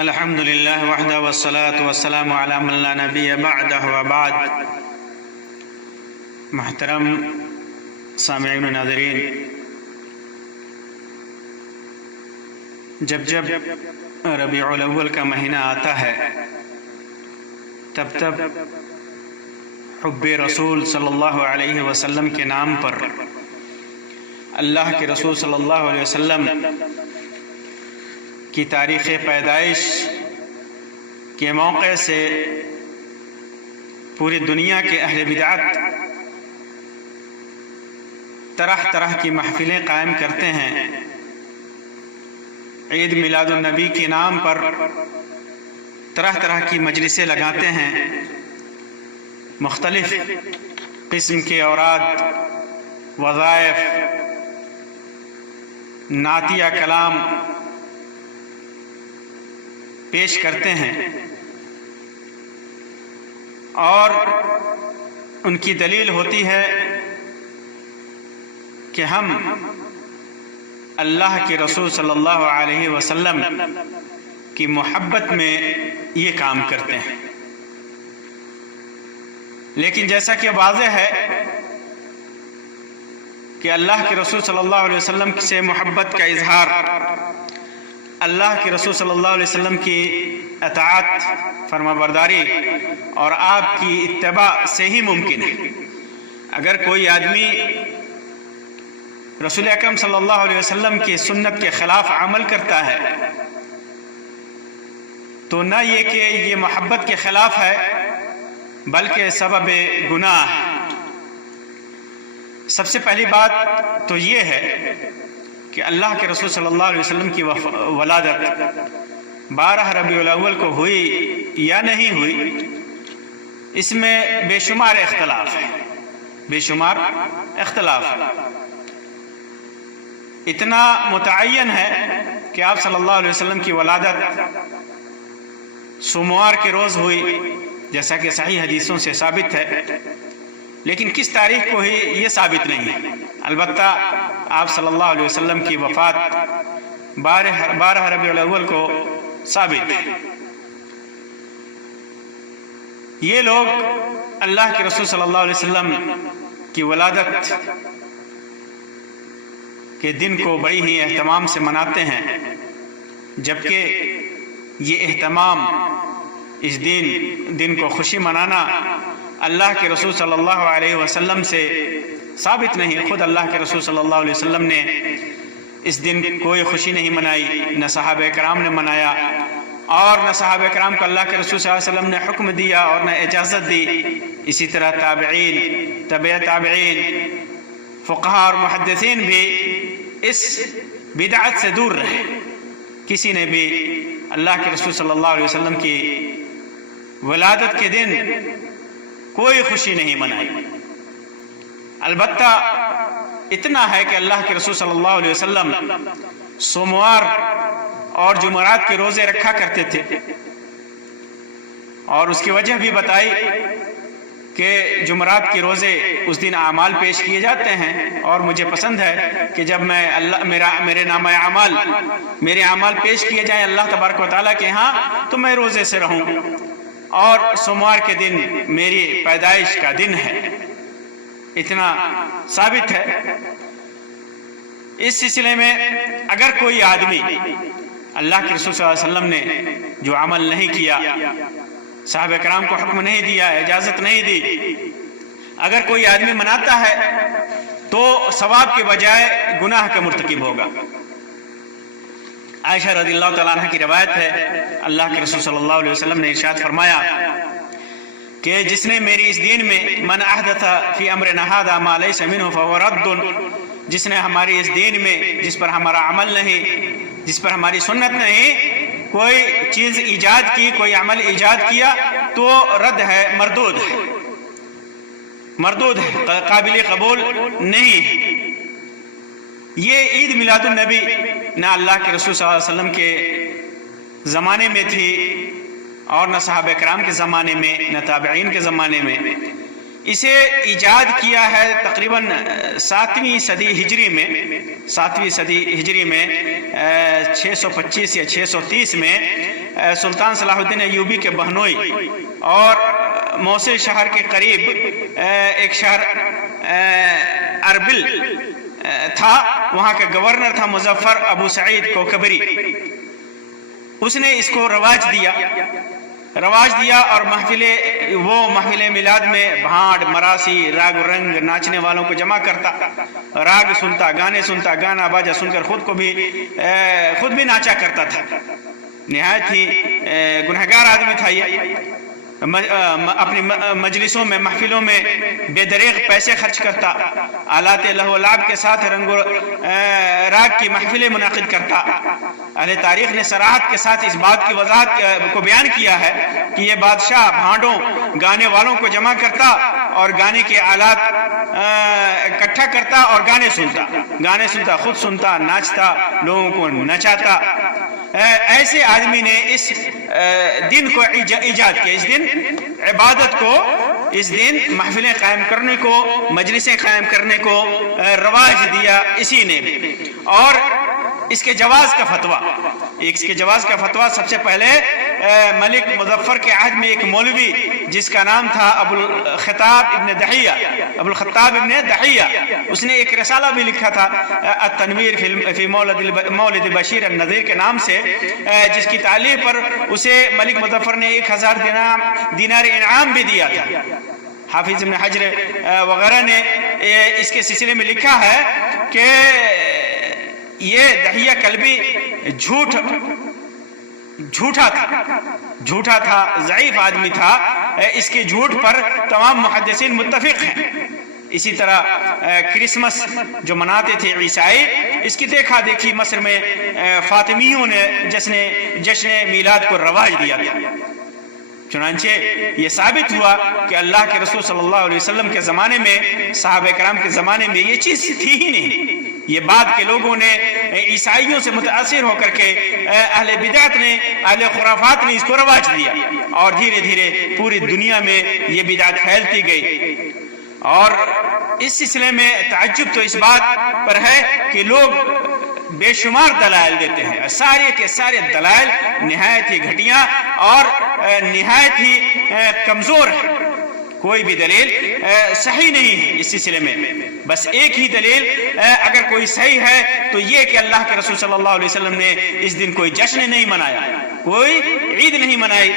الحمدللہ وحدہ والصلاة والسلام علی من لا نبی بعدہ وبعد۔ محترم سامعین و ناظرین، جب ربیع الاول کا مہینہ آتا ہے تب حب رسول صلی اللہ علیہ وسلم کے نام پر اللہ کے رسول صلی اللہ علیہ وسلم کی تاریخ پیدائش کے موقع سے پوری دنیا کے اہل بدعت طرح طرح کی محفلیں قائم کرتے ہیں۔ عید میلاد النبی کے نام پر طرح طرح کی مجلسیں لگاتے ہیں، مختلف قسم کے اوراد، وظائف، نعتیہ کلام پیش کرتے ہیں، اور ان کی دلیل ہوتی ہے کہ ہم اللہ کے رسول صلی اللہ علیہ وسلم کی محبت میں یہ کام کرتے ہیں۔ لیکن جیسا کہ واضح ہے کہ اللہ کے رسول صلی اللہ علیہ وسلم سے محبت کا اظہار اللہ کے رسول صلی اللہ علیہ وسلم کی اطاعت، فرما برداری اور آپ کی اتباع سے ہی ممکن ہے۔ اگر کوئی آدمی رسول اکرم صلی اللہ علیہ وسلم کی سنت کے خلاف عمل کرتا ہے تو نہ یہ کہ یہ محبت کے خلاف ہے بلکہ سبب گناہ ہے۔ سب سے پہلی بات تو یہ ہے کہ اللہ کے رسول صلی اللہ علیہ وسلم کی ولادت 12 ربیع الاول کو ہوئی یا نہیں ہوئی، اس میں بے شمار اختلاف ہے، بے شمار اختلاف ہے۔ اتنا متعین ہے کہ آپ صلی اللہ علیہ وسلم کی ولادت سوموار کے روز ہوئی، جیسا کہ صحیح حدیثوں سے ثابت ہے، لیکن کس تاریخ کو ہی یہ ثابت نہیں ہے۔ البتہ آپ صلی اللہ علیہ وسلم کی وفات 12 ربیع الاول کو ثابت ہے۔ یہ لوگ اللہ کے رسول صلی اللہ علیہ وسلم کی ولادت کے دن کو بڑی ہی اہتمام سے مناتے ہیں، جبکہ یہ اہتمام، اس دن کو خوشی منانا اللہ کے رسول صلی اللہ علیہ وسلم سے ثابت نہیں۔ خود اللہ کے رسول صلی اللہ علیہ وسلم نے اس دن کوئی خوشی نہیں منائی، نہ صحابہ کرام نے منایا، اور نہ صحابہ کرام کو اللہ کے رسول صلی اللہ علیہ وسلم نے حکم دیا اور نہ اجازت دی۔ اسی طرح تابعین، تبع تابعین، فقہاء اور محدثین بھی اس بدعت سے دور رہے۔ کسی نے بھی اللہ کے رسول صلی اللہ علیہ وسلم کی ولادت کے دن کوئی خوشی نہیں منائی۔ البتہ اتنا ہے کہ اللہ کے رسول صلی اللہ علیہ وسلم سوموار اور جمعرات کے روزے رکھا کرتے تھے، اور اس کی وجہ بھی بتائی کہ جمعرات کے روزے اس دن اعمال پیش کیے جاتے ہیں، اور مجھے پسند ہے کہ جب میں میرے نامہ اعمال، میرے اعمال پیش کیے جائیں اللہ تبارک و تعالیٰ کے ہاں، تو میں روزے سے رہوں، اور سوموار کے دن میری پیدائش کا دن ہے۔ اتنا ثابت ہے۔ اس سلسلے میں اگر کوئی آدمی اللہ کے رسول صلی اللہ علیہ وسلم نے جو عمل نہیں کیا، صحابہ کرام کو حکم نہیں دیا، اجازت نہیں دی، اگر کوئی آدمی مناتا ہے تو ثواب کے بجائے گناہ کا مرتکب ہوگا۔ عائشہ رضی اللہ تعالیٰ عنہ کی روایت ہے، اللہ کے رسول صلی اللہ علیہ وسلم نے ارشاد فرمایا کہ جس نے میری اس دین میں من احدث فی امرنا ھذا ما لیس منہ فہو رد، جس نے ہماری اس دین میں، جس پر ہمارا عمل نہیں، جس پر ہماری سنت نہیں، کوئی چیز ایجاد کی، کوئی عمل ایجاد کیا تو رد ہے، مردود ہے، مردود ہے، قابل قبول نہیں ہے۔ یہ عید میلاد النبی نہ اللہ کے رسول صلی اللہ علیہ وسلم کے زمانے میں تھی، اور نہ صحابہ کرام کے زمانے میں، نہ تابعین کے زمانے میں۔ اسے ایجاد کیا ہے تقریباً 7ویں صدی ہجری میں، 7ویں صدی ہجری میں 625 یا 630 میں سلطان صلاح الدین ایوبی کے بہنوئی، اور موصل شہر کے قریب ایک شہر اربل تھا، وہاں کا گورنر تھا مظفر ابو سعید کوکبری۔ اس نے اس کو رواج دیا اور محفل میلاد میں بھانڈ، مراسی، راگ و رنگ، ناچنے والوں کو جمع کرتا، راگ سنتا، گانے سنتا، گانا باجا سن کر خود بھی ناچا کرتا تھا۔ نہایت ہی گنہگار آدمی تھا یہ۔ اپنی مجلسوں میں، محفلوں میں بے دریغ پیسے خرچ کرتا، آلات لہو و لعب کے ساتھ رنگ و راگ کی محفلیں منعقد کرتا۔ اہل تاریخ نے صراحت کے ساتھ اس بات کی وضاحت کو بیان کیا ہے کہ یہ بادشاہ بھانڈوں، گانے والوں کو جمع کرتا اور گانے کے آلات اکٹھا کرتا اور گانے سنتا، خود سنتا، ناچتا، لوگوں کو نچاتا۔ ایسے آدمی نے اس دن کو ایجاد کیا، اس دن عبادت کو، اس دن محفلیں قائم کرنے کو، مجلسیں قائم کرنے کو رواج دیا اسی نے۔ اور اس کے جواز کا فتویٰ سب سے پہلے ملک مظفر کے عہد میں ایک مولوی جس کا نام تھا ابو الخطاب ابن دحیہ، اس نے ایک رسالہ بھی لکھا تھا التنویر فی مولد بشیر النذیر کے نام سے، جس کی تعلیق پر اسے ملک مظفر نے 1000 دینار انعام بھی دیا تھا۔ حافظ ابن حجر وغیرہ نے اس کے سلسلے میں لکھا ہے کہ یہ دحیہ کلبی جھوٹا تھا، ضعیف آدمی تھا، اس کے جھوٹ پر تمام محدثین متفق ہیں۔ اسی طرح کرسمس جو مناتے تھے عیسائی، اس کی دیکھا دیکھی مصر میں فاطمیوں نے جشن میلاد کو رواج دیا تھا۔ چنانچہ یہ ثابت ہوا کہ اللہ کے رسول صلی اللہ علیہ وسلم کے زمانے میں، صحابہ کرام کے زمانے میں یہ چیز تھی ہی نہیں۔ یہ بعد کے لوگوں نے، عیسائیوں سے متاثر ہو کر کے، اہل بدعت نے، اہل خرافات نے اس کو رواج دیا، اور دھیرے دھیرے پوری دنیا میں یہ بدعت پھیلتی گئی۔ اور اس سلسلے میں تعجب تو اس بات پر ہے کہ لوگ بے شمار دلائل دیتے ہیں، سارے کے سارے دلائل نہایت ہی گھٹیا اور نہایت ہی کمزور ہے۔ کوئی بھی دلیل صحیح نہیں ہے اس سلسلے میں۔ بس ایک ہی دلیل اگر کوئی صحیح ہے تو یہ کہ اللہ کے رسول صلی اللہ علیہ وسلم نے اس دن کوئی جشن نہیں منایا، کوئی عید نہیں منائی،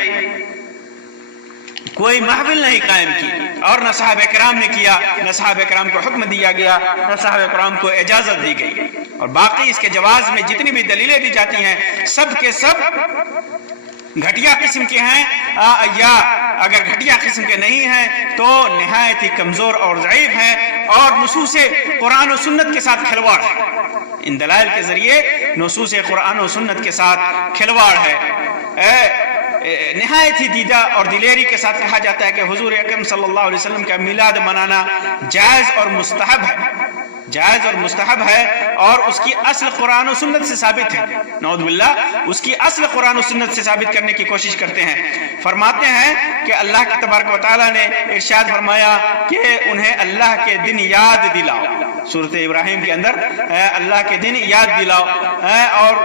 کوئی محفل نہیں قائم کی، اور نہ صحابہ کرام نے کیا، نہ صحابہ کرام کو حکم دیا گیا، نہ صحابہ کرام کو اجازت دی گئی۔ اور باقی اس کے جواز میں جتنی بھی دلیلیں دی جاتی ہیں، سب کے سب گھٹیا قسم کے ہیں، یا اگر گھٹیا قسم کے نہیں ہیں تو نہایت ہی کمزور اور ضعیف ہیں، اور نصوص قرآن و سنت کے ساتھ کھلواڑ ہے۔ ان دلائل کے ذریعے نصوص قرآن و سنت کے ساتھ کھلواڑ ہے۔ نہایت ہی دیدہ اور دلیری کے ساتھ کہا جاتا ہے کہ حضور اکرم صلی اللہ علیہ وسلم کا میلاد منانا جائز اور مستحب ہے، اور اس کی اصل قرآن و سنت سے ثابت ہے۔ نعوذ باللہ، اس کی اصل قرآن و سنت سے ثابت کرنے کی کوشش کرتے ہیں۔ فرماتے ہیں کہ اللہ کے تبارک و تعالیٰ نے ارشاد فرمایا کہ انہیں اللہ کے دن یاد دلاؤ۔ سورۃ ابراہیم کے اندر اللہ کے دن یاد دلاؤ، اور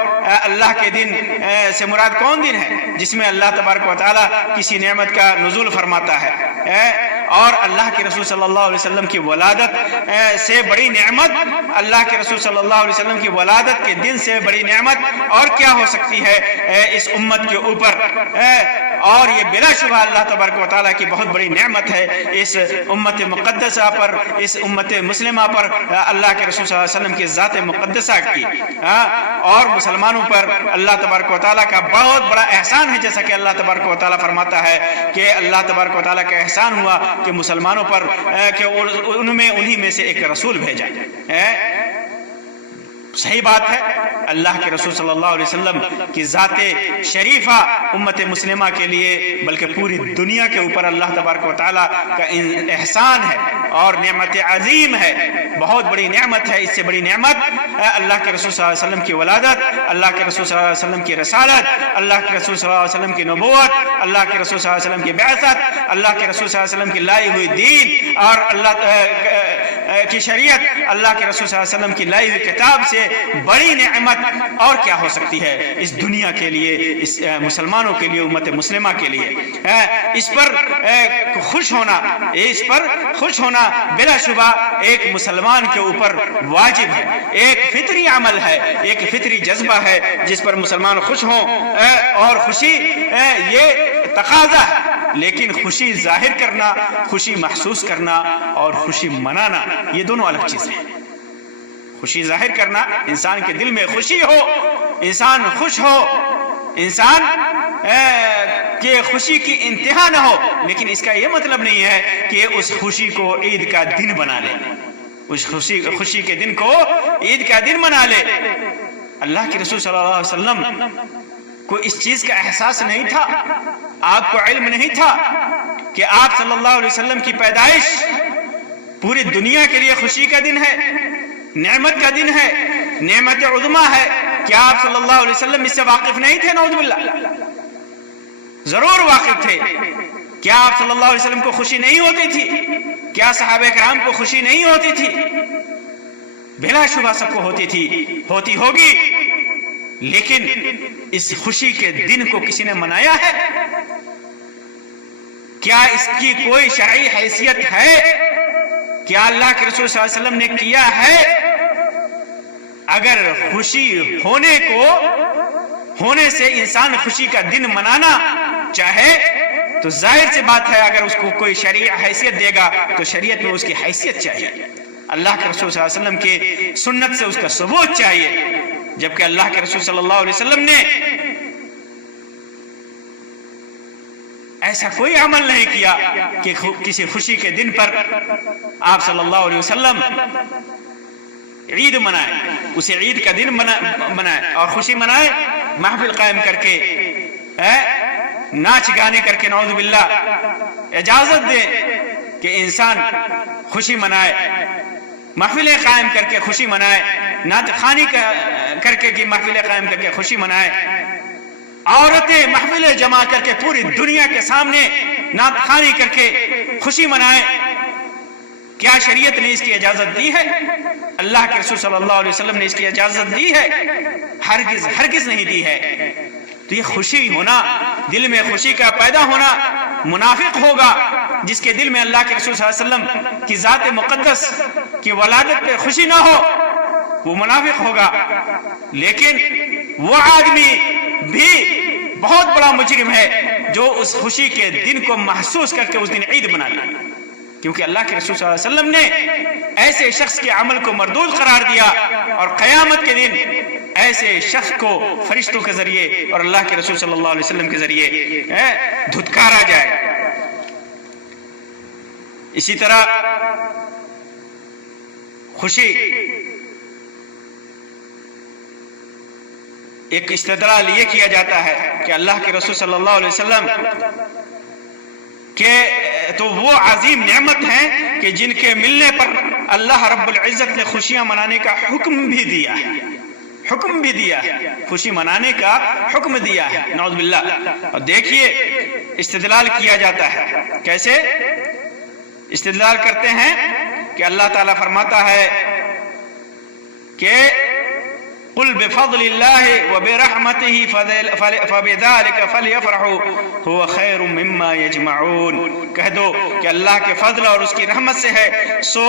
اللہ کے دن سے مراد کون دن ہے؟ جس میں اللہ تبارک و تعالیٰ کسی نعمت کا نزول فرماتا ہے، اور اللہ کے رسول صلی اللہ علیہ وسلم کی ولادت سے بڑی نعمت، اللہ کے رسول صلی اللہ علیہ وسلم کی ولادت کے دن سے بڑی نعمت اور کیا ہو سکتی ہے اس امت کے اوپر؟ اور یہ بلا شبہ اللہ تبارک و تعالیٰ کی بہت بڑی نعمت ہے اس امت مقدسہ پر، اس امت مسلمہ پر، اللہ کے رسول صلی اللہ علیہ وسلم کی ذات مقدسہ کی، اور مسلمانوں پر اللہ تبارک و تعالیٰ کا بہت بڑا احسان ہے، جیسا کہ اللہ تبارک و تعالیٰ فرماتا ہے کہ اللہ تبارک و تعالیٰ کا احسان ہوا کہ مسلمانوں پر کہ انہی میں سے ایک رسول بھیجا۔ صحیح بات ہے، اللہ کے رسول صلی اللہ علیہ وسلم کی ذات شریفہ امت مسلمہ کے لیے بلکہ پوری دنیا کے اوپر اللہ تبارک و تعالیٰ کا احسان ہے اور نعمت عظیم ہے، بہت بڑی نعمت ہے۔ اس سے بڑی نعمت اللہ کے رسول صلی اللہ علیہ وسلم کی ولادت، اللہ کے رسول صلی اللہ علیہ وسلم کی رسالت، اللہ کے رسول صلی اللہ علیہ وسلم کی نبوت، اللہ کے رسول صلی اللہ علیہ وسلم کی بعثت، اللہ کے رسول صلی اللہ علیہ وسلم کی لائی ہوئی دین، اور اللہ کی شریعت، اللہ کے رسول صلی اللہ علیہ وسلم کی لائی ہوئی کتاب سے بڑی نعمت اور کیا ہو سکتی ہے اس دنیا کے لیے، اس مسلمانوں کے لیے، امت مسلمہ کے لیے؟ اس پر خوش ہونا بلا شبہ ایک مسلمان کے اوپر واجب ہے، ایک فطری عمل ہے، ایک فطری جذبہ ہے جس پر مسلمان خوش ہوں، اور خوشی یہ تقاضا ہے۔ لیکن خوشی ظاہر کرنا، خوشی محسوس کرنا اور خوشی منانا یہ دونوں الگ چیزیں ہیں۔ خوشی ظاہر کرنا، انسان کے دل میں خوشی ہو، انسان خوش ہو، انسان کہ خوشی کی انتہا نہ ہو، لیکن اس کا یہ مطلب نہیں ہے کہ اس خوشی کو عید کا دن بنا لے، اس خوشی کے دن کو عید کا دن بنا لے۔ اللہ کے رسول صلی اللہ علیہ وسلم کو اس چیز کا احساس نہیں تھا، آپ کو علم نہیں تھا کہ آپ صلی اللہ علیہ وسلم کی پیدائش پوری دنیا کے لیے خوشی کا دن ہے، نعمت کا دن ہے، نعمت عظمیٰ ہے؟ کیا آپ صلی اللہ علیہ وسلم اس سے واقف نہیں تھے؟ نعوذ باللہ، ضرور واقف تھے۔ کیا آپ صلی اللہ علیہ وسلم کو خوشی نہیں ہوتی تھی؟ کیا صحابہ کرام کو خوشی نہیں ہوتی تھی؟ بلا شبہ سب کو ہوتی تھی، ہوتی ہوگی، لیکن اس خوشی کے دن کو کسی نے منایا ہے؟ کیا اس کی کوئی شرعی حیثیت ہے؟ کیا اللہ کے رسول صلی اللہ علیہ وسلم نے کیا ہے؟ اگر خوشی ہونے سے انسان خوشی کا دن منانا چاہے تو ظاہر سی بات ہے، اگر اس کو کوئی شرعی حیثیت دے گا تو شریعت میں اس کی حیثیت چاہیے، اللہ کے رسول صلی اللہ علیہ وسلم کی سنت سے اس کا ثبوت چاہیے، جبکہ اللہ کے رسول صلی اللہ علیہ وسلم نے ایسا کوئی عمل نہیں کیا کہ کسی خوشی کے دن پر آپ صلی اللہ علیہ وسلم عید منائے، اسے عید کا دن منائے اور خوشی منائے، محفل قائم کر کے، ناچ گانے کر کے، نعوذ باللہ، اجازت دے کہ انسان خوشی منائے، محفلیں قائم کر کے خوشی منائے، نعت خوانی کر کے محفلیں قائم کر کے خوشی منائے، عورتیں محفلیں جمع کر کے پوری دنیا کے سامنے نعت خوانی کر کے خوشی منائے۔ کیا شریعت نے اس کی اجازت دی ہے؟ اللہ کے رسول صلی اللہ علیہ وسلم نے اس کی اجازت دی ہے؟ ہرگز نہیں دی ہے۔ تو یہ خوشی ہونا، دل میں خوشی کا پیدا ہونا، منافق ہوگا جس کے دل میں اللہ کے رسول صلی اللہ علیہ وسلم کی ذات مقدس کی ولادت پہ خوشی نہ ہو، وہ منافق ہوگا۔ لیکن وہ آدمی بھی بہت بڑا مجرم ہے جو اس خوشی کے دن کو محسوس کر کے اس دن عید بنا لے، کیونکہ اللہ کے رسول صلی اللہ علیہ وسلم نے ایسے شخص کے عمل کو مردود قرار دیا، اور قیامت کے دن ایسے شخص کو فرشتوں کے ذریعے اور اللہ کے رسول صلی اللہ علیہ وسلم کے ذریعے دھتکارا جائے۔ اسی طرح خوشی ایک استدلال یہ کیا جاتا ہے کہ اللہ کے رسول صلی اللہ علیہ وسلم کہ تو وہ عظیم نعمت ہیں کہ جن کے ملنے پر اللہ رب العزت نے خوشیاں منانے کا حکم بھی دیا ہے، خوشی منانے کا حکم دیا ہے، نعوذ باللہ۔ اور دیکھیے استدلال کیا جاتا ہے، کیسے استدلال کرتے ہیں کہ اللہ تعالیٰ فرماتا ہے کہ قل بفضل اللہ وبرحمتہ فبذلک فلیفرحوا هو خیر مما یجمعون، کہہ دو کہ اللہ کے فضل اور اس کی رحمت سے ہے، سو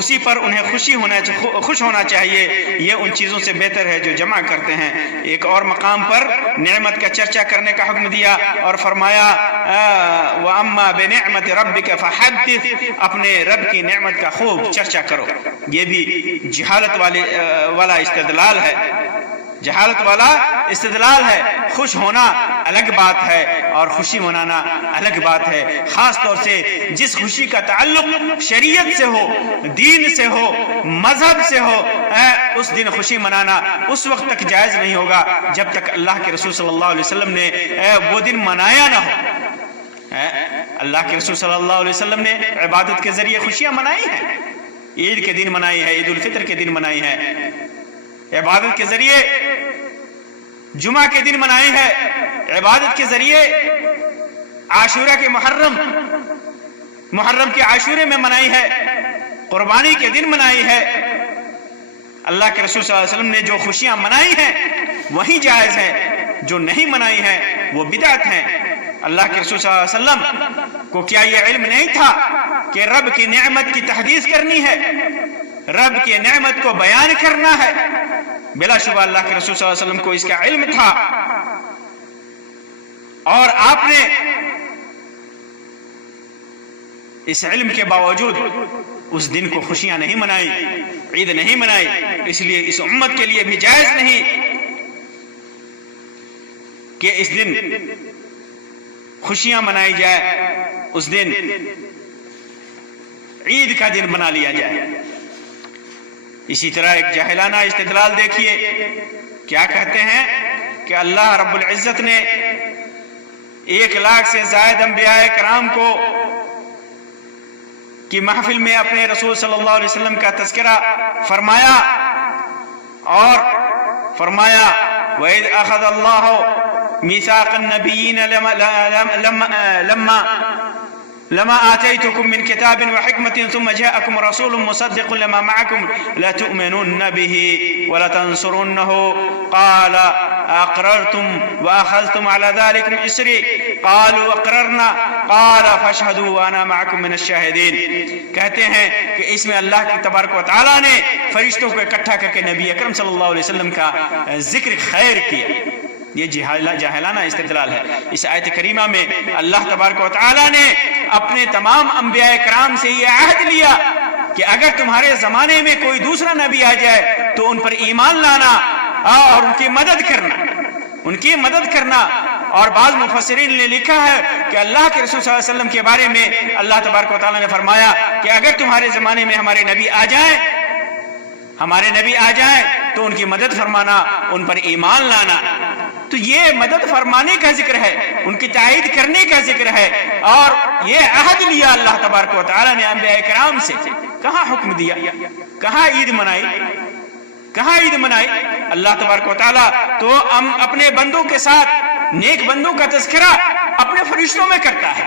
اسی پر انہیں خوش ہونا چاہیے، یہ ان چیزوں سے بہتر ہے جو جمع کرتے ہیں۔ ایک اور مقام پر نعمت کا چرچا کرنے کا حکم دیا اور فرمایا وَأَمَّا بِنِعْمَةِ رَبِّكَ فَحَدِّثْ، اپنے رب کی نعمت کا خوب چرچا کرو۔ یہ بھی جہالت والا استدلال ہے، جہالت والا استدلال ہے۔ خوش ہونا الگ بات ہے اور خوشی منانا الگ بات ہے، خاص طور سے جس خوشی کا تعلق شریعت سے ہو، دین سے ہو، مذہب سے ہو، اس دن خوشی منانا اس وقت تک جائز نہیں ہوگا جب تک اللہ کے رسول صلی اللہ علیہ وسلم نے وہ دن منایا نہ ہو۔ اللہ کے رسول صلی اللہ علیہ وسلم نے عبادت کے ذریعے خوشیاں منائی ہیں، عید کے دن منائی ہے، عید الفطر کے دن منائی ہے، عبادت کے ذریعے جمعہ کے دن منائی ہے، عبادت کے ذریعے عاشورہ کے محرم کے عاشورے میں منائی ہے، قربانی کے دن منائی ہے، اللہ کے رسول صلی اللہ علیہ وسلم نے جو خوشیاں منائی ہیں وہی جائز ہے، جو نہیں منائی ہیں وہ بدعت ہیں۔ اللہ کے رسول صلی اللہ علیہ وسلم کو کیا یہ علم نہیں تھا کہ رب کی نعمت کی تحدیث کرنی ہے، رب کی نعمت کو بیان کرنا ہے؟ بلا شبہ اللہ کے رسول صلی اللہ علیہ وسلم کو اس کا علم تھا، اور آپ نے اس علم کے باوجود اس دن کو خوشیاں نہیں منائی، عید نہیں منائی۔ اس لیے اس امت کے لیے بھی جائز نہیں کہ اس دن خوشیاں منائی جائے، اس دن عید کا دن بنا لیا جائے۔ اسی طرح ایک جاہلانہ استدلال دیکھیے، کیا کہتے ہیں کہ اللہ رب العزت نے 1,00,000 سے زائد انبیاء کرام کو کی محفل میں اپنے رسول صلی اللہ علیہ وسلم کا تذکرہ فرمایا، اور فرمایا وَإِذْ أَخَذَ اللَّهُ مِيثَاقَ النَّبِيِّينَ لما آتيتكم من كتاب وحكمة ثم جاءكم رسول مصدق لما معكم لتؤمنن به ولتنصرنه قال أقررتم وأخذتم على ذلك إصري قالوا أقررنا قال فاشهدوا وأنا معكم من الشاهدين۔ کہتے ہیں کہ اس میں اللہ کی تبارک و تعالیٰ نے فرشتوں کو اکٹھا کر کے نبی اکرم صلی اللہ علیہ وسلم کا ذکر خیر کیا۔ یہ جاہلانہ استدلال ہے۔ اس آیت کریمہ میں اللہ تبارک و تعالیٰ نے اپنے تمام انبیاء کرام سے یہ عہد لیا کہ اگر تمہارے زمانے میں کوئی دوسرا نبی آ جائے تو ان پر ایمان لانا اور ان کی مدد کرنا۔ اور بعض مفسرین نے لکھا ہے کہ اللہ کے رسول صلی اللہ علیہ وسلم کے بارے میں اللہ تبارک و تعالیٰ نے فرمایا کہ اگر تمہارے زمانے میں ہمارے نبی آ جائیں تو ان کی مدد فرمانا، ان پر ایمان لانا۔ تو یہ مدد فرمانے کا ذکر ہے، ان کی تائید کرنے کا ذکر ہے، اور یہ عہد لیا اللہ تبارک و تعالیٰ نے انبیاء کرام سے۔ کہاں حکم دیا؟ کہاں عید منائی؟ اللہ تبارک و تعالیٰ تو اپنے بندوں کے ساتھ نیک بندوں کا تذکرہ اپنے فرشتوں میں کرتا ہے،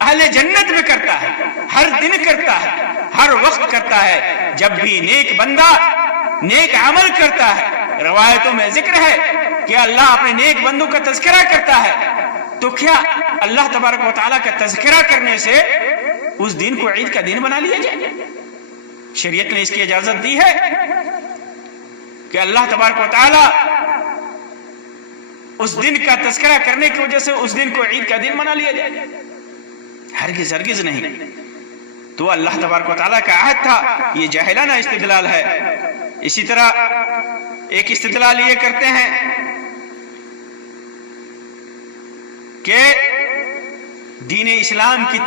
اہل جنت میں کرتا ہے، ہر دن کرتا ہے، ہر وقت کرتا ہے۔ جب بھی نیک بندہ نیک عمل کرتا ہے، روایتوں میں ذکر ہے کہ اللہ اپنے نیک بندوں کا تذکرہ کرتا ہے، تو کیا اللہ تبارک و تعالیٰ کا تذکرہ کرنے سے اس دن کو عید کا دن بنا لیا جائے؟ شریعت نے اس کی اجازت دی ہے کہ اللہ تبارک و تعالیٰ اس دن کا تذکرہ کرنے کی وجہ سے اس دن کو عید کا دن بنا لیا جائے؟ ہرگز نہیں۔ تو اللہ تبارک و تعالیٰ کا عہد تھا، یہ جاہلانہ استدلال ہے۔ اسی طرح ایک استدلال یہ کرتے ہیں کہ دین اسلام کی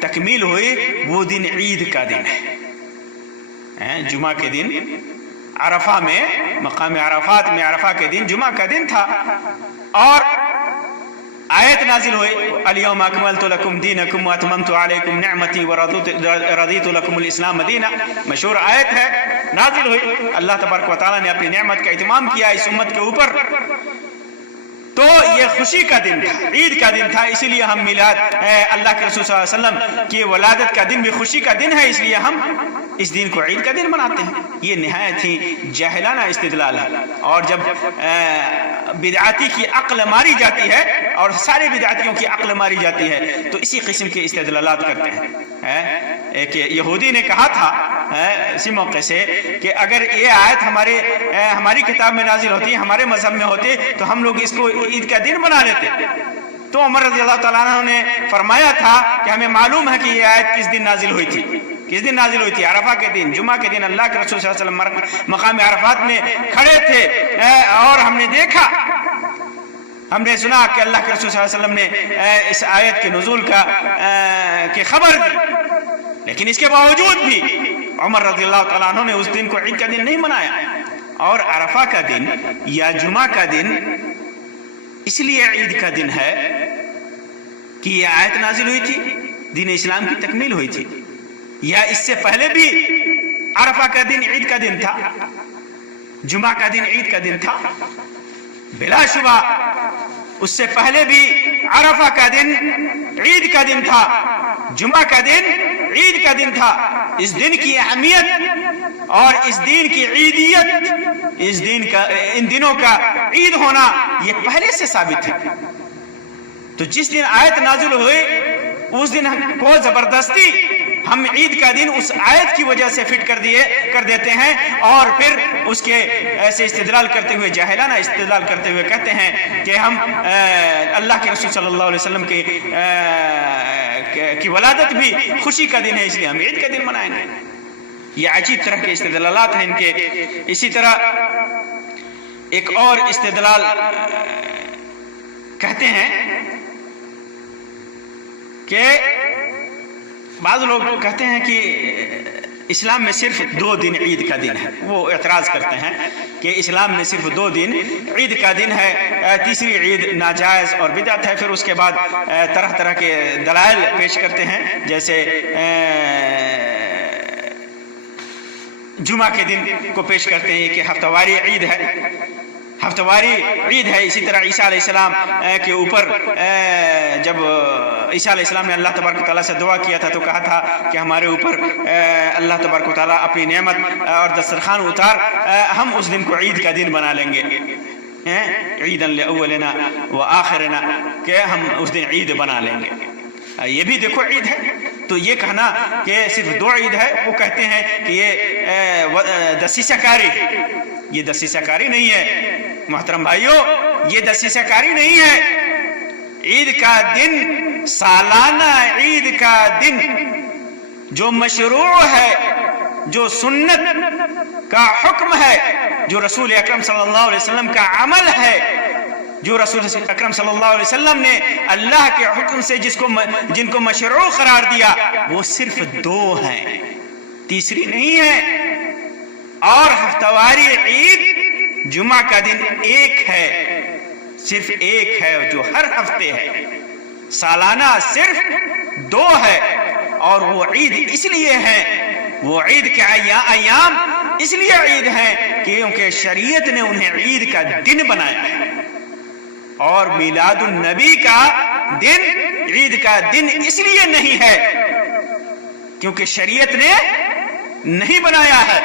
تکمیل ہوئی وہ دن عید کا دن ہے۔ جمعہ کے دن عرفہ میں، مقام عرفات میں، عرفہ کے دن جمعہ کا دن تھا، اور آیت نازل ہوئی الیوم اکملت لکم دینکم واتممت علیکم نعمتی ورضیت لکم الاسلام دینا، مشہور آیت ہے، نازل ہوئی۔ اللہ تبارک و تعالیٰ نے اپنی نعمت کا اتمام کیا اس امت کے اوپر۔ تو یہ خوشی کا دن تھا، عید کا دن تھا، اسی لیے ہم میلاد اللہ کے رسول صلی اللہ علیہ وسلم کی ولادت کا دن بھی خوشی کا دن ہے، اس لیے ہم اس دن کو عید کا دن مناتے ہیں۔ یہ نہایت ہی جاہلانہ استدلال ہے، اور جب بدعاتی کی عقل ماری جاتی ہے اور سارے بدعاتیوں کی عقل ماری جاتی ہے تو اسی قسم کے استدلالات کرتے ہیں۔ ایک یہودی نے کہا تھا اسی موقع سے کہ اگر یہ آیت ہماری کتاب میں نازل ہوتی، ہمارے مذہب میں ہوتی، تو ہم لوگ اس کو عید کا دن بنا لیتے۔ تو عمر رضی اللہ تعالیٰ عنہ نے فرمایا تھا کہ ہمیں معلوم ہے کہ یہ آیت کس دن نازل ہوئی تھی، عرفہ کے دن، جمعہ کے دن اللہ کے رسول صلی اللہ علیہ وسلم مقام عرفات میں کھڑے تھے، اور ہم نے دیکھا، ہم نے سنا کہ اللہ کے رسول صلی اللہ علیہ وسلم نے اس آیت کے نزول کی خبر دی، لیکن اس کے باوجود بھی عمر رضی اللہ تعالیٰ عنہ نے اس دن کو عید کا دن نہیں منایا۔ اور عرفہ کا دن یا جمعہ کا دن اس لیے عید کا دن ہے کہ یہ آیت نازل ہوئی تھی، دین اسلام کی تکمیل ہوئی تھی، یا اس سے پہلے بھی عرفہ کا دن عید کا دن تھا، جمعہ کا دن عید کا دن تھا، بلا شبہ اس سے پہلے بھی عرفہ کا دن عید کا دن تھا، جمعہ کا دن عید کا دن تھا، اس دن کی اہمیت اور اس دن کی عیدیت، ان دنوں کا عید ہونا یہ پہلے سے ثابت ہے۔ تو جس دن آیت نازل ہوئی اس دن کو زبردستی ہم عید کا دن اس آیت کی وجہ سے فٹ کر دیتے ہیں، اور پھر اس کے ایسے استدلال کرتے ہوئے، جاہلانہ استدلال کرتے ہوئے کہتے ہیں کہ ہم اللہ کے رسول صلی اللہ علیہ وسلم کی ولادت بھی خوشی کا دن ہے، اس لیے ہم عید کا دن منائیں گے۔ یہ عجیب طرح کے استدلالات ہیں ان کے۔ اسی طرح ایک اور استدلال کہتے ہیں کہ بعض لوگ کہتے ہیں کہ اسلام میں صرف 2 دن عید کا دن ہے، وہ اعتراض کرتے ہیں کہ اسلام میں صرف 2 دن عید کا دن ہے، تیسری عید ناجائز اور بدعت ہے۔ پھر اس کے بعد طرح طرح کے دلائل پیش کرتے ہیں، جیسے جمعہ کے دن کو پیش کرتے ہیں کہ ہفتہ واری عید ہے، ہفتہ واری عید ہے۔ اسی طرح عیسیٰ علیہ السلام کے اوپر جب عیسیٰ علیہ السلام نے اللہ تبارک و تعالیٰ سے دعا کیا تھا تو کہا تھا کہ ہمارے اوپر اللہ تبارک و تعالیٰ اپنی نعمت اور دسترخوان اتار، ہم اس دن کو عید کا دن بنا لیں گے، عیداً لأولنا وآخرنا، کہ ہم اس دن عید بنا لیں گے۔ یہ بھی دیکھو عید ہے۔ تو یہ کہنا کہ صرف 2 عید ہے، وہ کہتے ہیں کہ یہ دسیسہ کاری، یہ دسیسہ کاری نہیں ہے محترم بھائیوں، یہ دسیسہ کاری نہیں ہے۔ عید کا دن، سالانہ عید کا دن جو مشروع ہے، جو سنت کا حکم ہے، جو رسول اکرم صلی اللہ علیہ وسلم کا عمل ہے، جو رسول اکرم صلی اللہ علیہ وسلم نے اللہ کے حکم سے جن کو مشروع قرار دیا، وہ صرف 2 ہیں، تیسری نہیں ہے۔ اور ہفتہ واری عید جمعہ کا دن 1 ہے، صرف 1 ہے جو ہر ہفتے ہے، سالانہ صرف 2 ہے۔ اور وہ عید اس لیے ہے، وہ عید کے ایام اس لیے عید ہیں کیونکہ شریعت نے انہیں عید کا دن بنایا ہے۔ اور میلاد النبی کا دن عید کا دن اس لیے نہیں ہے کیونکہ شریعت نے نہیں بنایا ہے،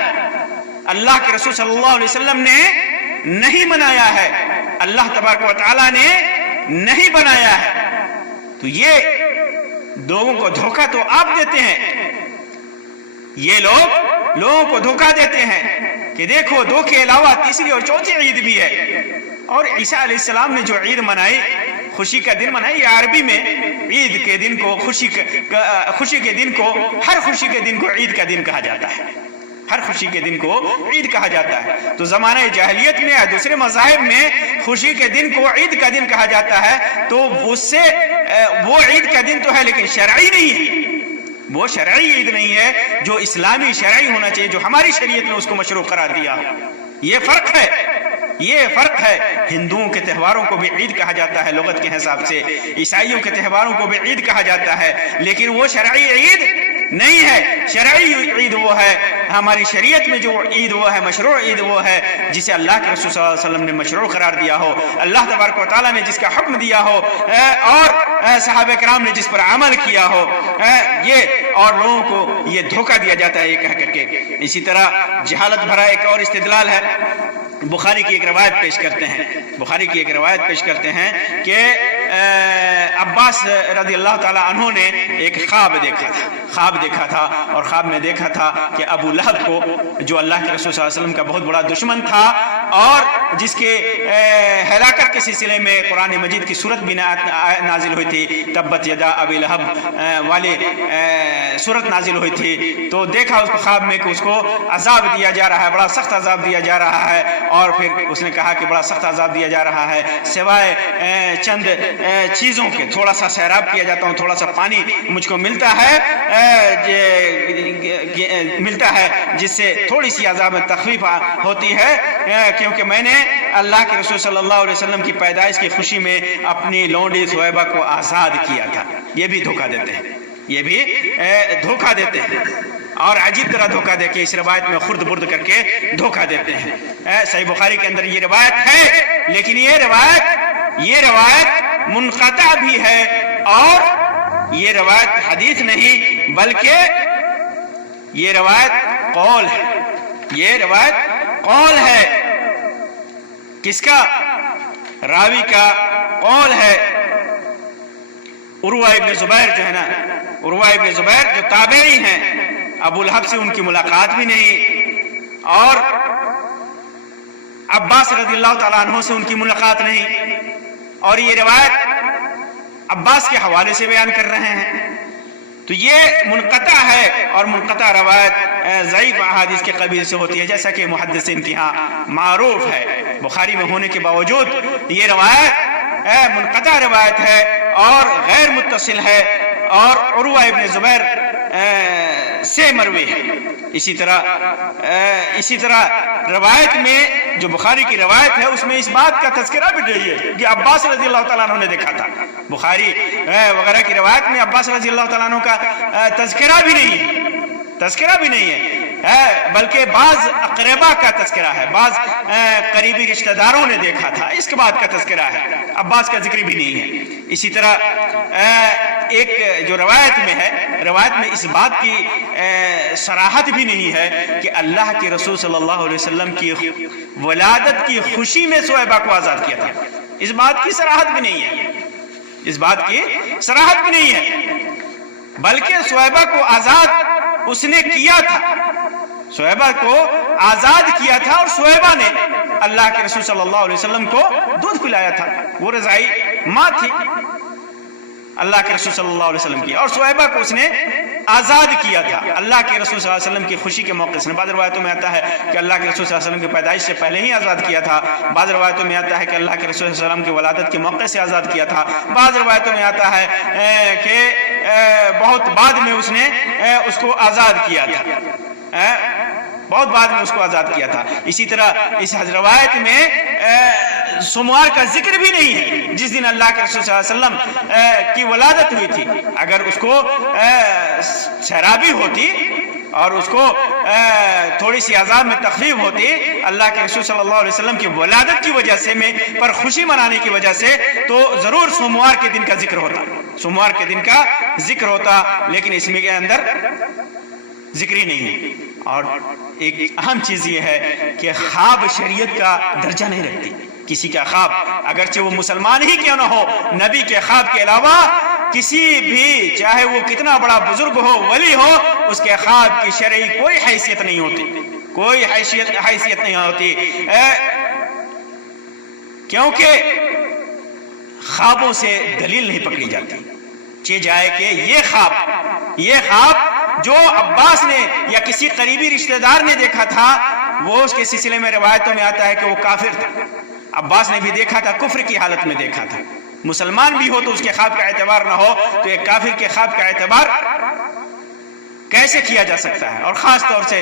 اللہ کے رسول صلی اللہ علیہ وسلم نے نہیں بنایا ہے، اللہ تبارک و تعالیٰ نے نہیں بنایا ہے۔ تو یہ لوگوں کو دھوکہ تو آپ دیتے ہیں، یہ لوگ لوگوں کو دھوکہ دیتے ہیں کہ دیکھو 2 کے علاوہ تیسری اور چوتھی عید بھی ہے۔ اور عیسیٰ علیہ السلام نے جو عید منائی، خوشی کا دن منائی، یہ عربی میں عید کے دن کو خوشی کے دن کو، ہر خوشی کے دن کو عید کا دن کہا جاتا ہے، ہر خوشی کے دن کو عید کہا جاتا ہے۔ تو زمانہ جاہلیت میں یا دوسرے مذاہب میں خوشی کے دن کو عید کا دن کہا جاتا ہے، تو اس سے وہ عید کا دن تو ہے لیکن شرعی نہیں ہے، وہ شرعی عید نہیں ہے جو اسلامی شرعی ہونا چاہیے، جو ہماری شریعت نے اس کو مشروع قرار دیا۔ یہ فرق ہے، یہ فرق ہے۔ ہندوؤں کے تہواروں کو بھی عید کہا جاتا ہے لغت کے حساب سے، عیسائیوں کے تہواروں کو بھی عید کہا جاتا ہے، لیکن وہ شرعی عید نہیں ہے۔ شرعی عید وہ ہے، ہماری شریعت میں جو عید وہ ہے، مشروع عید وہ ہے جسے اللہ کے رسول صلی اللہ علیہ وسلم نے مشروع قرار دیا ہو، اللہ تبارک و تعالیٰ نے جس کا حکم دیا ہو اور صحابہ کرام نے جس پر عمل کیا ہو، یہ اور لوگوں کو یہ دھوکہ دیا جاتا ہے یہ کہہ کر کے۔ اسی طرح جہالت بھرا ایک اور استدلال ہے، بخاری کی ایک روایت پیش کرتے ہیں، بخاری کی ایک روایت پیش کرتے ہیں کہ عباس رضی اللہ تعالیٰ عنہ نے ایک خواب دیکھا تھا اور خواب میں دیکھا تھا کہ ابو لہب کو، جو اللہ کے رسول صلی اللہ علیہ وسلم کا بہت بڑا دشمن تھا اور جس کے ہلاکت کے سلسلے میں قرآن مجید کی سورت بھی نازل ہوئی تھی، تبت یدا ابی لہب والی سورت نازل ہوئی تھی، تو دیکھا اس کو خواب میں کہ اس کو عذاب دیا جا رہا ہے، بڑا سخت عذاب دیا جا رہا ہے، اور پھر اس نے کہا کہ بڑا سخت عذاب دیا جا رہا ہے، سوائے چند چیزوں کے، تھوڑا سا سیراب کیا جاتا ہوں، تھوڑا سا پانی مجھ کو ملتا ہے جس سے تھوڑی سی عذاب میں تخفیف ہوتی ہے، کیونکہ میں نے اللہ کے رسول صلی اللہ علیہ وسلم کی پیدائش کی خوشی میں اپنی لونڈی ثویبہ کو آزاد کیا تھا۔ یہ بھی دھوکہ دیتے ہیں، یہ بھی دھوکہ دیتے ہیں، اور عجیب طرح دھوکہ دے کے اس روایت میں خرد برد کر کے دھوکہ دیتے ہیں۔ صحیح بخاری کے اندر یہ روایت ہے، لیکن یہ روایت منقطع بھی ہے اور یہ روایت حدیث نہیں بلکہ یہ روایت قول ہے، یہ روایت قول ہے۔ کس کا؟ راوی کا قول ہے۔ عروہ ابن زبیر جو ہے نا، عروہ ابن زبیر جو تابعی ہیں، ابو لہب سے ان کی ملاقات بھی نہیں، اور عباس رضی اللہ تعالیٰ عنہ سے ان کی ملاقات نہیں، اور یہ روایت عباس کے حوالے سے بیان کر رہے ہیں، تو یہ منقطع ہے، اور منقطع روایت ضعیف احادیث کے قبیل سے ہوتی ہے، جیسا کہ محدثین کے ہاں معروف ہے۔ بخاری میں ہونے کے باوجود یہ روایت منقطع روایت ہے اور غیر متصل ہے، اور عروہ ابن زبیر سے مروی ہے۔ اسی طرح روایت میں جو بخاری کی روایت ہے اس میں اس بات کا تذکرہ بھی نہیں ہے کہ عباس رضی اللہ تعالیٰ عنہ نے دیکھا تھا۔ بخاری وغیرہ کی روایت میں عباس رضی اللہ تعالیٰ عنہ کا تذکرہ بھی نہیں ہے، بلکہ بعض اقربا کا تذکرہ ہے، بعض قریبی رشتہ داروں نے دیکھا تھا، اس کے بعد کا تذکرہ ہے، عباس کا ذکر بھی نہیں ہے۔ اسی طرح ایک جو روایت میں ہے، روایت میں اس بات کی صراحت بھی نہیں ہے کہ اللہ کے رسول صلی اللہ علیہ وسلم کی ولادت کی خوشی میں صہیبہ کو آزاد کیا تھا، اس بات کی صراحت بھی نہیں ہے، بلکہ صہیبہ کو آزاد اس نے کیا تھا، صہیبہ کو آزاد کیا تھا، اور صہیبہ نے اللہ کے رسول صلی اللہ علیہ وسلم کو دودھ پلایا تھا، وہ رضاعی ماں تھی اللہ کے رسول صلی اللہ علیہ وسلم کی، اور صہیبہ کو اس نے آزاد کیا تھا اللہ کے رسول صلی اللہ علیہ وسلم کی خوشی کے موقع سے۔ بعض روایتوں میں آتا ہے کہ اللہ کے رسول صلی اللہ علیہ وسلم کی پیدائش سے پہلے ہی آزاد کیا تھا، بعض روایتوں میں آتا ہے کہ اللہ کے رسول صلی اللہ علیہ وسلم کی ولادت کے موقع سے آزاد کیا تھا، بعض روایتوں میں آتا ہے کہ بہت بعد میں اس نے اس کو آزاد کیا تھا، بہت بعد میں اس کو آزاد کیا تھا۔ اسی طرح اس روایت میں سوموار کا ذکر بھی نہیں ہے، جس دن اللہ کے رسول صلی اللہ علیہ وسلم کی ولادت ہوئی تھی۔ اگر اس کو سیرابی ہوتی اور اس کو تھوڑی سی عذاب میں تخفیف ہوتی اللہ کے رسول صلی اللہ علیہ وسلم کی ولادت کی وجہ سے پر خوشی منانے کی وجہ سے، تو ضرور سوموار کے دن کا ذکر ہوتا، لیکن اس میں کے اندر ذکر ہی نہیں ہے۔ اور ایک اہم چیز یہ ہے کہ خواب شریعت کا درجہ نہیں رکھتی، کسی کا خواب اگرچہ وہ مسلمان ہی کیوں نہ ہو، نبی کے خواب کے علاوہ کسی بھی، چاہے وہ کتنا بڑا بزرگ ہو، ولی ہو، اس کے خواب کی شرعی کوئی حیثیت نہیں ہوتی، کیونکہ خوابوں سے دلیل نہیں پکڑی جاتی۔ چہ جائے کہ یہ خواب جو عباس نے یا کسی قریبی رشتہ دار نے دیکھا تھا، وہ اس کے سلسلے میں روایتوں میں آتا ہے کہ وہ کافر تھا، عباس نے بھی دیکھا تھا، کفر کی حالت میں دیکھا تھا۔ مسلمان بھی ہو تو اس کے خواب کا اعتبار نہ ہو، تو ایک کافر کے خواب کا اعتبار کیسے کیا جا سکتا ہے؟ اور خاص طور سے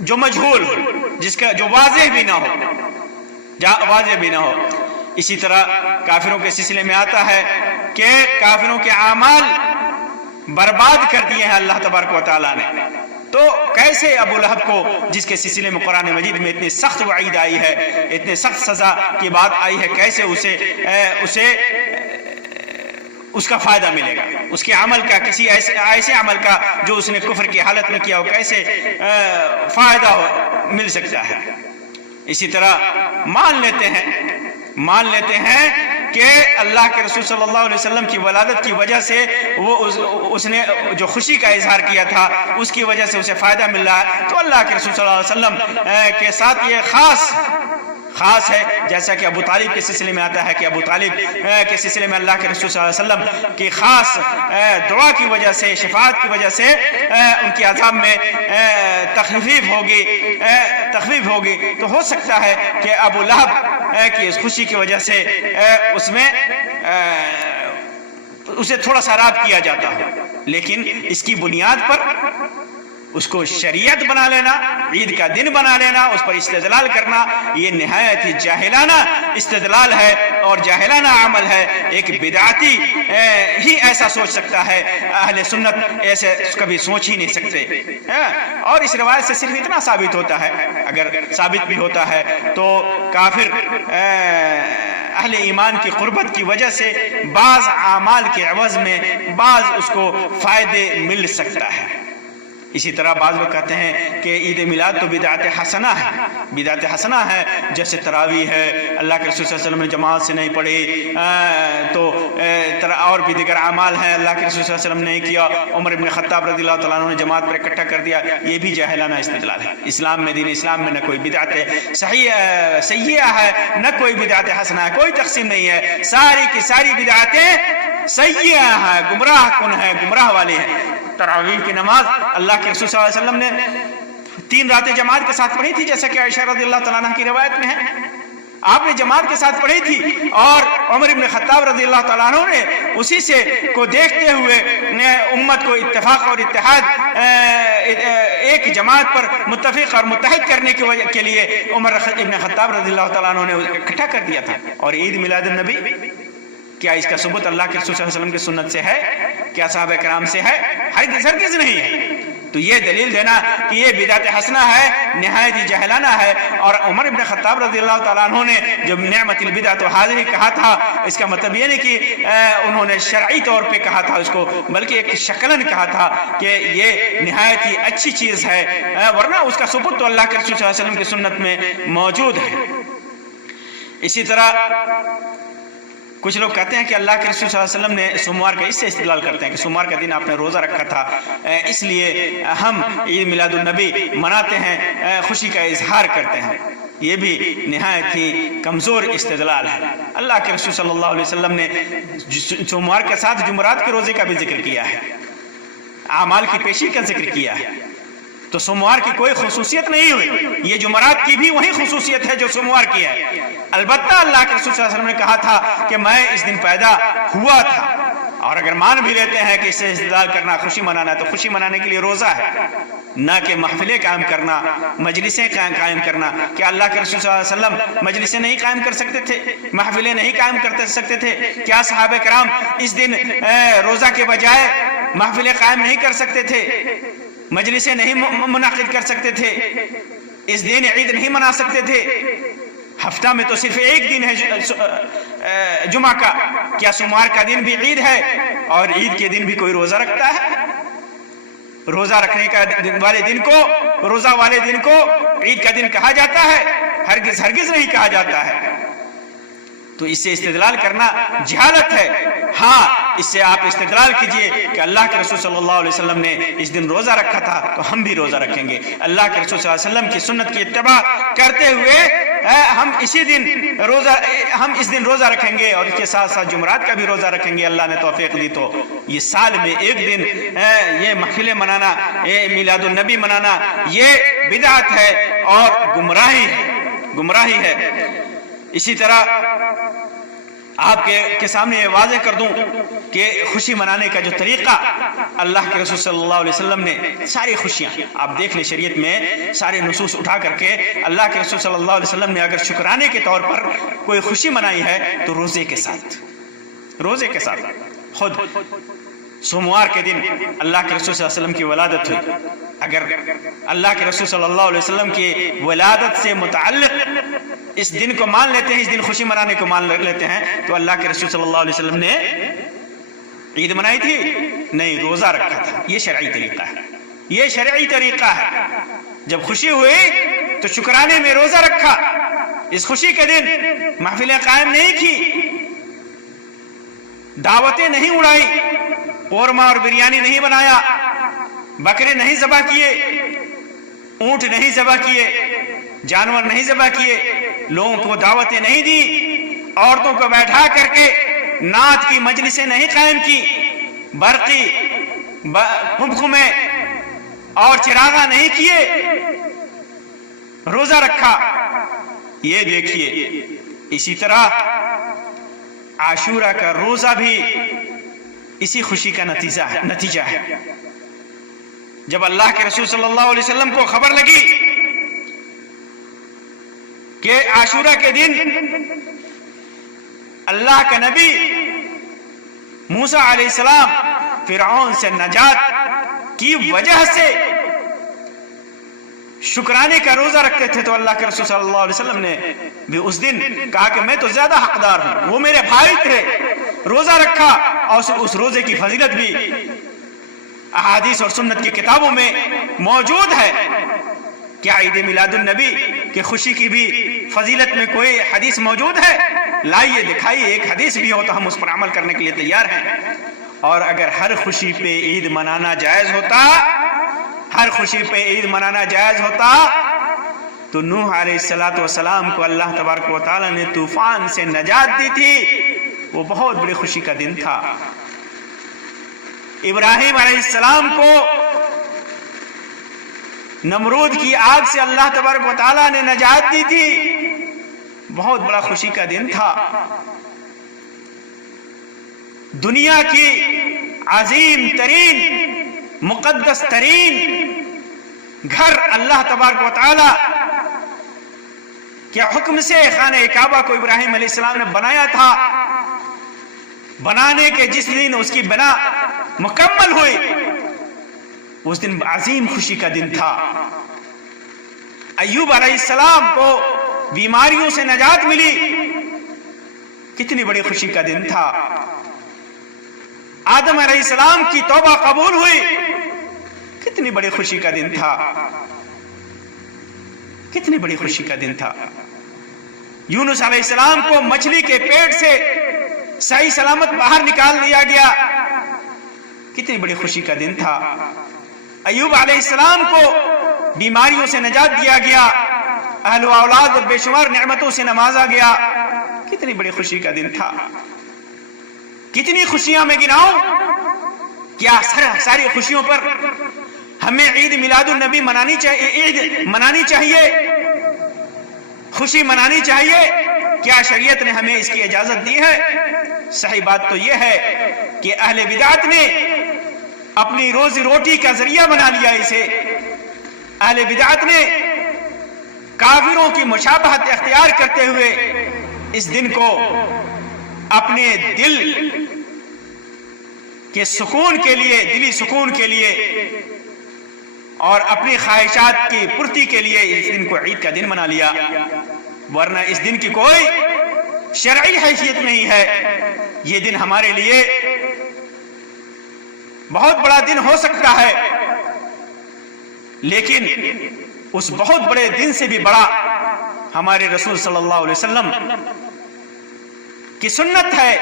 جو مجہول ہو، جس کا جو واضح بھی نہ ہو۔ اسی طرح کافروں کے سلسلے میں آتا ہے کہ کافروں کے اعمال برباد کر دیے ہیں اللہ تبارک و تعالیٰ نے، تو کیسے ابو لہب کو، جس کے سلسلے میں قرآن مجید میں اتنی سخت وعید آئی ہے، اتنی سخت سزا کی بات آئی ہے، کیسے اسے اس کا فائدہ ملے گا، اس کے عمل کا، کسی ایسے عمل کا جو اس نے کفر کی حالت میں کیا ہو، کیسے فائدہ مل سکتا ہے؟ اسی طرح مان لیتے ہیں کہ اللہ کے رسول صلی اللہ علیہ وسلم کی ولادت کی وجہ سے اس نے جو خوشی کا اظہار کیا تھا، اس کی وجہ سے اسے فائدہ مل رہا ہے، تو اللہ کے رسول صلی اللہ علیہ وسلم کے ساتھ یہ خاص ہے، جیسا کہ ابو طالب کے سلسلے میں آتا ہے کہ ابو طالب کے سلسلے میں اللہ کے رسول صلی اللہ علیہ وسلم کی خاص دعا کی وجہ سے، شفاعت کی وجہ سے ان کی عذاب میں تخفیف ہوگی، تو ہو سکتا ہے کہ ابو لہب کی اس خوشی کی وجہ سے اس میں اسے تھوڑا سا رات کیا جاتا ہے، لیکن اس کی بنیاد پر اس کو شریعت بنا لینا، عید کا دن بنا لینا، اس پر استدلال کرنا، یہ نہایت ہی جاہلانہ استدلال ہے اور جاہلانہ عمل ہے۔ ایک بدعتی ہی ایسا سوچ سکتا ہے، اہل سنت ایسے کبھی سوچ ہی نہیں سکتے۔ اور اس روایت سے صرف اتنا ثابت ہوتا ہے، اگر ثابت بھی ہوتا ہے تو کافر اہل ایمان کی قربت کی وجہ سے بعض اعمال کے عوض میں بعض اس کو فائدے مل سکتا ہے۔ اسی طرح بعض لوگ کہتے ہیں کہ عید میلاد تو بدعت حسنہ ہے، بدعت حسنہ ہے، جیسے تراویح ہے، اللہ کے رسول صلی اللہ علیہ وسلم نے جماعت سے نہیں پڑھی، تو اور بھی دیگر اعمال ہیں اللہ کے رسول صلی اللہ علیہ وسلم نے کیا، عمر ابن خطاب رضی اللہ تعالیٰ عنہ نے جماعت پر اکٹھا کر دیا۔ یہ بھی جاہلانہ استدلال ہے۔ اسلام میں، دین اسلام میں نہ کوئی بدعت سیئہ ہے، نہ کوئی بدعت حسنہ ہے، کوئی تقسیم نہیں ہے، ساری کی ساری بدعتیں سیئہ ہیں، گمراہ کن ہیں، گمراہ والے ہیں۔ تراویح کی نماز اللہ کے رسول صلی اللہ علیہ وسلم نے 3 راتیں جماعت کے ساتھ پڑھی تھی، جیسا کہ عائشہ رضی اللہ تعالیٰ عنہ کی روایت میں ہے، آپ نے جماعت کے ساتھ پڑھی تھی، اور عمر ابن خطاب رضی اللہ تعالیٰ عنہ نے اسی سے کو دیکھتے ہوئے امت کو اتفاق اور اتحاد ایک جماعت پر متفق اور متحد کرنے کے لیے عمر ابن خطاب رضی اللہ تعالیٰ عنہ نے اکٹھا کر دیا تھا۔ اور عید میلاد النبی، کیا اس کا ثبوت اللہ کے رسول صلی اللہ علیہ وسلم کی سنت سے ہے؟ کیا صحابہ کرام سے ہے؟ ہرگز نہیں ہے۔ تو یہ دلیل دینا کہ یہ بدعت حسنہ ہے نہایت ہی جہلانہ ہے۔ اور عمر ابن خطاب رضی اللہ تعالیٰ عنہ نے جب نعمت البدعۃ حاضر کہا تھا، اس کا مطلب یہ نہیں کہ انہوں نے شرعی طور پہ کہا تھا اس کو، بلکہ ایک شکلاً کہا تھا کہ یہ نہایت ہی اچھی چیز ہے، ورنہ اس کا ثبوت تو اللہ کے رسول صلی اللہ علیہ وسلم کی سنت میں موجود ہے۔ اسی طرح کچھ لوگ کہتے ہیں کہ اللہ کے رسول صلی اللہ علیہ وسلم نے سوموار کا، اس سے استدلال کرتے ہیں کہ سوموار کا دن آپ نے روزہ رکھا تھا، اس لیے ہم عید میلاد النبی مناتے ہیں، خوشی کا اظہار کرتے ہیں۔ یہ بھی نہایت ہی کمزور استدلال ہے۔ اللہ کے رسول صلی اللہ علیہ وسلم نے سوموار کے ساتھ جمعرات کے روزے کا بھی ذکر کیا ہے، اعمال کی پیشی کا ذکر کیا ہے، تو سوموار کی کوئی خصوصیت نہیں ہوئی، یہ جمعرات کی بھی وہی خصوصیت ہے جو سوموار کی ہے۔ البتہ اللہ کے رسول صلی اللہ علیہ وسلم نے کہا تھا کہ میں اس دن پیدا ہوا تھا، اور اگر مان بھی لیتے ہیں کہ اس سے استدلال کرنا خوشی منانا ہے، تو خوشی منانے کے لیے روزہ ہے، نہ کہ محفلیں قائم کرنا، مجلسیں قائم کرنا۔ کیا اللہ کے رسول صلی اللہ علیہ وسلم مجلسیں نہیں قائم کر سکتے تھے؟ محفلیں نہیں قائم کر سکتے تھے؟ کیا صحابہ کرام اس دن روزہ کے بجائے محفلیں قائم نہیں کر سکتے تھے؟ مجلسیں نہیں منعقد کر سکتے تھے؟ اس دن عید نہیں منا سکتے تھے؟ ہفتہ میں تو صرف ایک دن ہے جمعہ کا، کیا سوموار کا دن بھی عید ہے؟ اور عید کے دن بھی کوئی روزہ رکھتا ہے؟ روزہ رکھنے کا والے دن کو، روزہ والے دن کو عید کا دن کہا جاتا ہے؟ ہرگز نہیں کہا جاتا ہے۔ تو اس سے استدلال کرنا جہالت ہے۔ ہاں، اس سے آپ استدلال کیجئے کہ اللہ کے رسول صلی اللہ علیہ وسلم نے اس دن روزہ رکھا تھا تو ہم بھی روزہ رکھیں گے۔ اللہ کے رسول صلی اللہ علیہ وسلم کی سنت کی اتباع کرتے ہوئے ہم اس دن روزہ رکھیں گے، اور اس کے ساتھ ساتھ جمعرات کا بھی روزہ رکھیں گے، اللہ نے توفیق دی تو۔ یہ سال میں ایک دن یہ محفلیں منانا، یہ میلاد النبی منانا، یہ بدعت ہے اور گمراہی ہے۔ اسی طرح آپ کے سامنے یہ واضح کر دوں کہ خوشی منانے کا جو طریقہ اللہ کے رسول صلی اللہ علیہ وسلم نے، ساری خوشیاں آپ دیکھ لیں شریعت میں سارے نصوص اٹھا کر کے، اللہ کے رسول صلی اللہ علیہ وسلم نے اگر شکرانے کے طور پر کوئی خوشی منائی ہے تو روزے کے ساتھ۔ خود سوموار کے دن اللہ کے رسول صلی اللہ علیہ وسلم کی ولادت ہوئی، اگر اللہ کے رسول صلی اللہ علیہ وسلم کی ولادت سے متعلق اس دن کو مان لیتے ہیں، اس دن خوشی منانے کو مان لیتے ہیں، تو اللہ کے رسول صلی اللہ علیہ وسلم نے عید منائی تھی؟ نہیں، روزہ رکھا تھا۔ یہ شرعی طریقہ ہے۔ جب خوشی ہوئی تو شکرانے میں روزہ رکھا، اس خوشی کے دن محفلیں قائم نہیں کی، دعوتیں نہیں اڑائی، قورمہ اور بریانی نہیں بنایا، بکرے نہیں ذبح کیے، اونٹ نہیں ذبح کیے، جانور نہیں ذبح کیے، لوگوں کو دعوتیں نہیں دی، عورتوں کو بیٹھا کر کے نعت کی مجلسیں نہیں قائم کی، برقی خمخمے اور چراغاں نہیں کیے، روزہ رکھا۔ یہ دیکھیے، اسی طرح عاشورہ کا روزہ بھی اسی خوشی کا نتیجہ ہے۔ جب اللہ کے رسول صلی اللہ علیہ وسلم کو خبر لگی کہ عاشورہ کے دن اللہ کا نبی موسیٰ علیہ السلام فرعون سے نجات کی وجہ سے شکرانے کا روزہ رکھتے تھے، تو اللہ کے رسول صلی اللہ علیہ وسلم نے بھی اس دن کہا کہ میں تو زیادہ حقدار ہوں، وہ میرے بھائی تھے، روزہ رکھا، اور اس روزے کی فضیلت بھی احادیث اور سنت کی کتابوں میں موجود ہے۔ کیا عید میلاد النبی کی خوشی کی بھی فضیلت میں کوئی حدیث موجود ہے؟ لائیے دکھائیے، ایک حدیث بھی ہو تو ہم اس پر عمل کرنے کے لیے تیار ہیں۔ اور اگر ہر خوشی پہ عید منانا جائز ہوتا، ہر خوشی پہ عید منانا جائز ہوتا، تو نوح علیہ السلام کو اللہ تبارک و تعالی نے طوفان سے نجات دی تھی، وہ بہت بڑی خوشی کا دن تھا۔ ابراہیم علیہ السلام کو نمرود کی آگ سے اللہ تبارک و تعالی نے نجات دی تھی، بہت بڑا خوشی کا دن تھا۔ دنیا کی عظیم ترین مقدس ترین گھر اللہ تبارک و تعالی کے حکم سے خانہ کعبہ کو ابراہیم علیہ السلام نے بنایا تھا۔ بنانے کے جس دن اس کی بنا مکمل ہوئی، اس دن عظیم خوشی کا دن تھا۔ ایوب علیہ السلام کو بیماریوں سے نجات ملی، کتنی بڑی خوشی کا دن تھا۔ آدم علیہ السلام کی توبہ قبول ہوئی، کتنی بڑی خوشی کا دن تھا، کتنی بڑی خوشی کا دن تھا۔ یونس علیہ السلام کو مچھلی کے پیٹ سے صحیح سلامت باہر نکال دیا گیا، کتنی بڑی خوشی کا دن تھا۔ ایوب علیہ السلام کو بیماریوں سے نجات دیا گیا، اہل و اولاد اور بے شمار نعمتوں سے نوازا گیا، کتنی بڑی خوشی کا دن تھا۔ کتنی خوشیاں میں گناؤں، کیا ساری خوشیوں پر ہمیں عید میلاد النبی منانی چاہیے، عید منانی چاہیے، خوشی منانی چاہیے؟ کیا شریعت نے ہمیں اس کی اجازت دی ہے؟ صحیح بات تو یہ ہے کہ اہل بدعت نے اپنی روزی روٹی کا ذریعہ بنا لیا اسے۔ اہل بدعت نے کافروں کی مشابہت اختیار کرتے ہوئے اس دن کو اپنے دل کے سکون کے لیے، دلی سکون کے لیے اور اپنی خواہشات کی پورتی کے لیے اس دن کو عید کا دن بنا لیا، ورنہ اس دن کی کوئی شرعی حیثیت نہیں ہے۔ یہ دن ہمارے لیے بہت بڑا دن ہو سکتا ہے، لیکن اس بہت بڑے دن سے بھی بڑا ہمارے رسول صلی اللہ علیہ وسلم کی سنت ہے،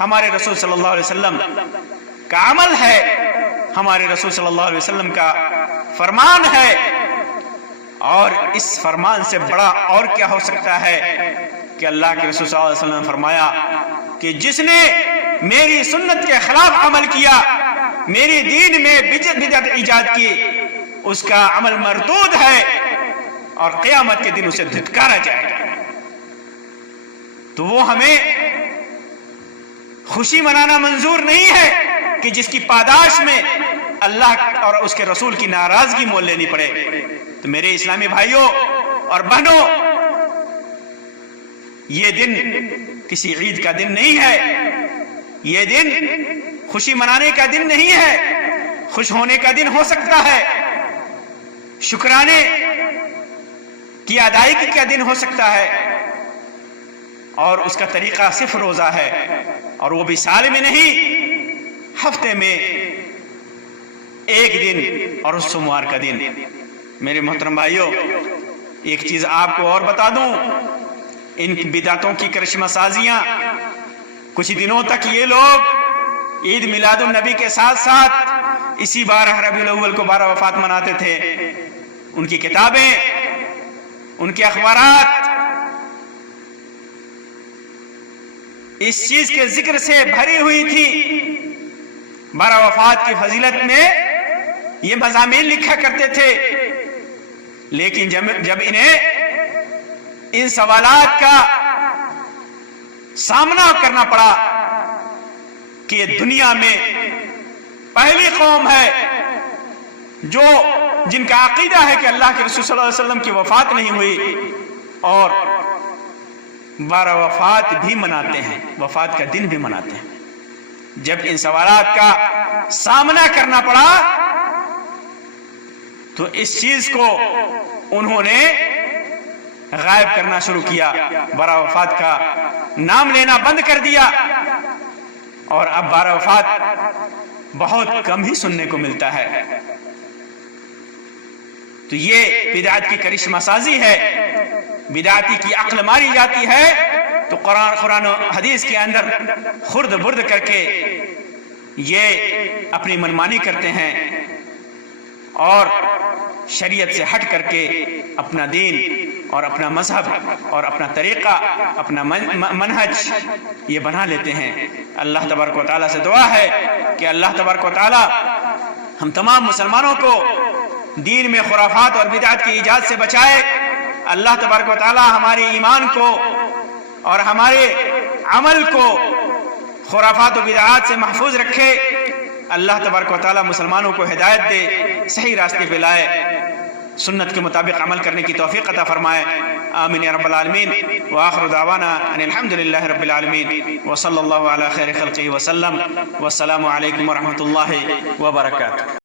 ہمارے رسول صلی اللہ علیہ وسلم کا عمل ہے، ہمارے رسول صلی اللہ علیہ وسلم کا فرمان ہے۔ اور اس فرمان سے بڑا اور کیا ہو سکتا ہے کہ اللہ کے رسول صلی اللہ علیہ وسلم نے فرمایا کہ جس نے میری سنت کے خلاف عمل کیا، میری دین میں بدعت ایجاد کی، اس کا عمل مردود ہے اور قیامت کے دن اسے دھتکارا جائے گا۔ تو وہ ہمیں خوشی منانا منظور نہیں ہے کہ جس کی پاداش میں اللہ اور اس کے رسول کی ناراضگی مول لینی پڑے۔ تو میرے اسلامی بھائیوں اور بہنوں، یہ دن کسی عید کا دن نہیں ہے، یہ دن خوشی منانے کا دن نہیں ہے، خوش ہونے کا دن ہو سکتا ہے، شکرانے کی ادائیگی کا دن ہو سکتا ہے، اور اس کا طریقہ صرف روزہ ہے، اور وہ بھی سال میں نہیں، ہفتے میں ایک دن، اور اس سوموار کا دن۔ میرے محترم بھائیوں، ایک چیز آپ کو اور بتا دوں، ان بدعتوں کی کرشمہ سازیاں، کچھ دنوں تک یہ لوگ عید میلاد النبی کے ساتھ ساتھ اسی 12 ربیع الاول کو 12 وفات مناتے تھے۔ ان کی کتابیں، ان کے اخبارات اس چیز کے ذکر سے بھری ہوئی تھی۔ 12 وفات کی فضیلت میں یہ مضامین لکھا کرتے تھے، لیکن جب انہیں ان سوالات کا سامنا کرنا پڑا کہ دنیا میں پہلی قوم ہے جن کا عقیدہ ہے کہ اللہ کے رسول صلی اللہ علیہ وسلم کی وفات نہیں ہوئی، اور 12 وفات بھی مناتے ہیں، وفات کا دن بھی مناتے ہیں۔ جب ان سوالات کا سامنا کرنا پڑا تو اس چیز کو انہوں نے غائب کرنا شروع کیا، 12 وفات کا نام لینا بند کر دیا، اور اب 12 وفات بہت کم ہی سننے کو ملتا ہے۔ تو یہ بدعت کی کرشمہ سازی ہے، بدعتی کی عقل ماری جاتی ہے، تو قرآن و حدیث کے اندر خرد برد کر کے یہ اپنی منمانی کرتے ہیں، اور شریعت سے ہٹ کر کے اپنا دین اور اپنا مذہب اور اپنا طریقہ، اپنا منہج یہ بنا لیتے ہیں۔ اللہ تبارک و تعالیٰ سے دعا ہے کہ اللہ تبارک و تعالیٰ ہم تمام مسلمانوں کو دین میں خرافات اور بدعت کی ایجاد سے بچائے۔ اللہ تبارک و تعالیٰ ہمارے ایمان کو اور ہمارے عمل کو خرافات و بدعات سے محفوظ رکھے۔ اللہ تبارک و تعالیٰ مسلمانوں کو ہدایت دے، صحیح راستے پہ لائے، سنت کے مطابق عمل کرنے کی توفیق عطا فرمائے۔ آمین یا رب العالمین۔ وآخر دعوانا ان الحمدللہ رب العالمین، وصلی اللہ علی خیر خلقہ وسلم، والسلام علیکم ورحمۃ اللہ وبرکاتہ۔